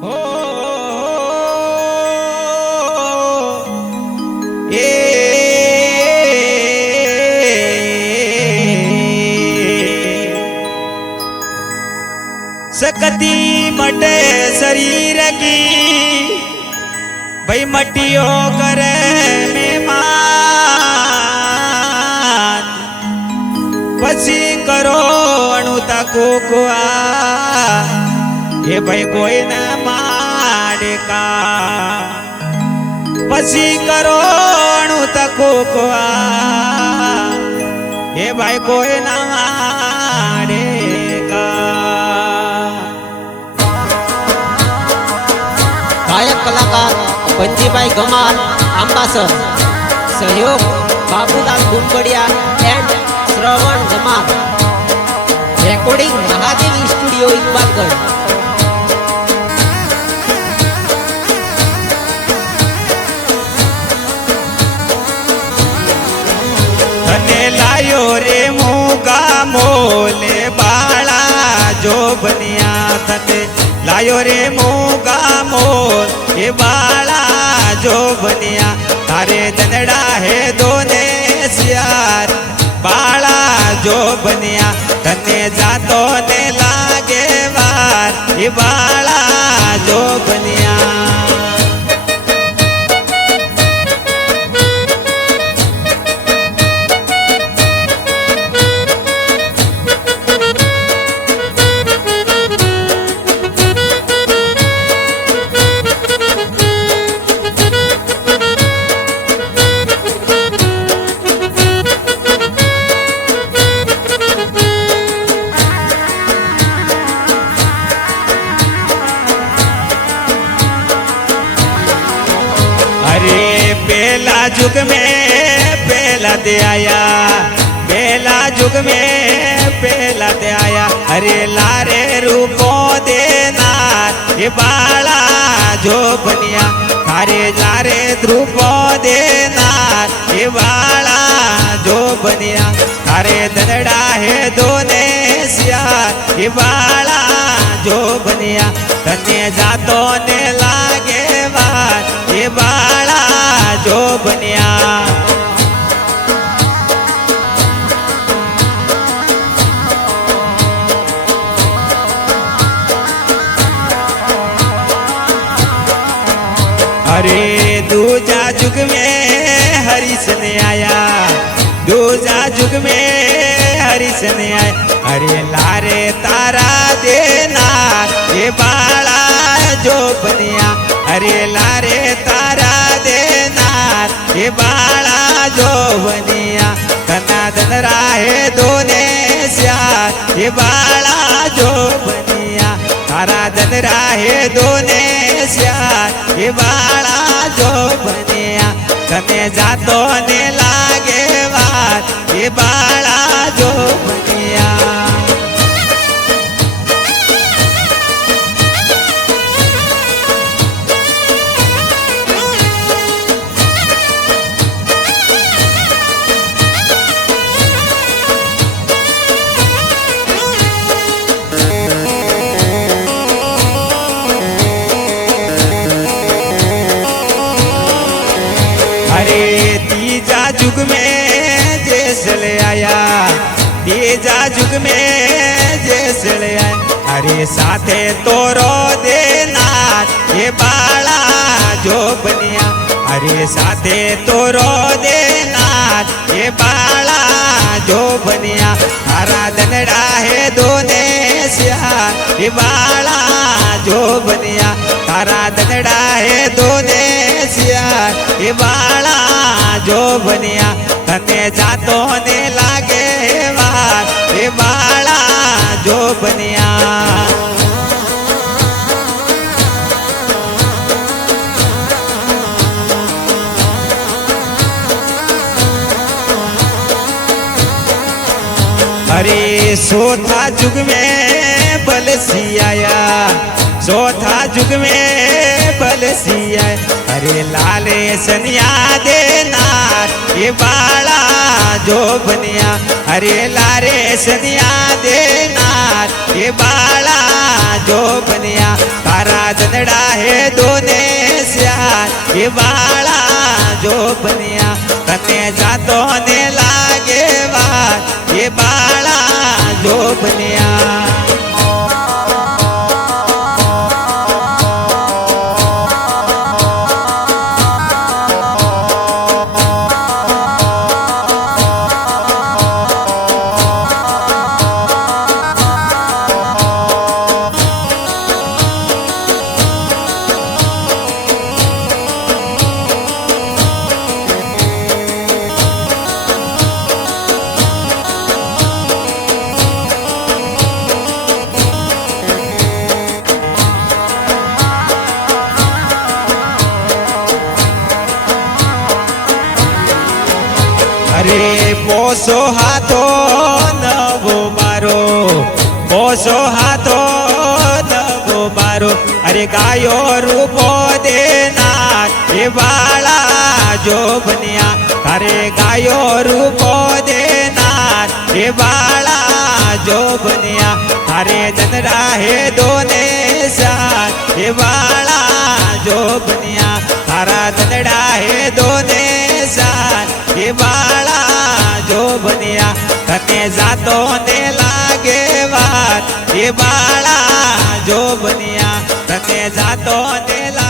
हो ए सकती मटे शरीर की भाई मटियो करे मेहमान पसी करो अणुता कोकुआ ये भाई कोई न माड़का पसी करो अणुता कोकुआ ये भाई कोई न माड़का। गायक कलाकार पंजीभाई गमार आंबासर, सहयोग Babulal Gumbadiya and Shravan Gamar, recording Mahadevi studio Iqbalgarh. तने लायो रे मूगा मोले बाला जो बनिया तने लायो रे मूगा मोल ये बाला जो बनिया तारे दनड़ा है दोने सियार बाला जो बनिया तने जातो ने लागे वार ये बाला जो बनिया। अरे पहला युग में पहला दे आया, पहला युग में पहला दे आया। अरे लारे रूपों देना ये बाला जो बनिया थारे लारे रूपों देना ये बाला जो बनिया थारे दनड़ा है दोने सिया ये बाला जो बनिया तने जातो ने लागे बात ये बाला जो बनिया। अरे दूजा युग में हरिश ने आया, दूजा युग में हरिश ने आया। अरे लारे तारा देना ये बाला जो बनिया अरे लारे तारा देना ये बाला जो बनिया तना दन राहे दोने सिया ये बाला जो बनिया तारा दन राहे दोने सिया ये बाला जो बनिया तने जातो ने लागे बात ये बाला जो बनिया। अरे तीजा युग में जैसे ले आया, तीजा युग में जैसे ले आया। अरे साथे तोरो देना ये बाला जो बनिया अरे साथे तोरो देना ये बाला जो बनिया तारा दनड़ा है दोने सिया ये बाला जो बनिया तारा दनड़ा है दोने सिया ये बाला जो बनिया तने जातो ने लागे बात ये बाला जो बनिया। अरे चौथा युग में बलसी आया, चौथा युग में बलसी आया। अरे लाले सनिया देना ये बाला जो बनिया अरे लारे सनिया देना ये बाला जो बनिया तारा दनड़ा બન્યા તને જાતો ને લાગે વાત એ બાળા જો બન્યા અરે પોસો હાથો નવો મારો પોસો હાથો નવો મારો અરે ગાયો રૂપો દેનાર એ બાળા જો બન્યા તારે ગાયો રૂપો દેનાર એ બાળા જો બન્યા તારે દનરા હે દોને સાર એ બાળા જો બન્યા તારા દનડા હે દોને સાર એ બાળા જો બન્યા તને જાતો ને લાગે વાત એ બાળા જો બન્યા તને જાતો ને લાગે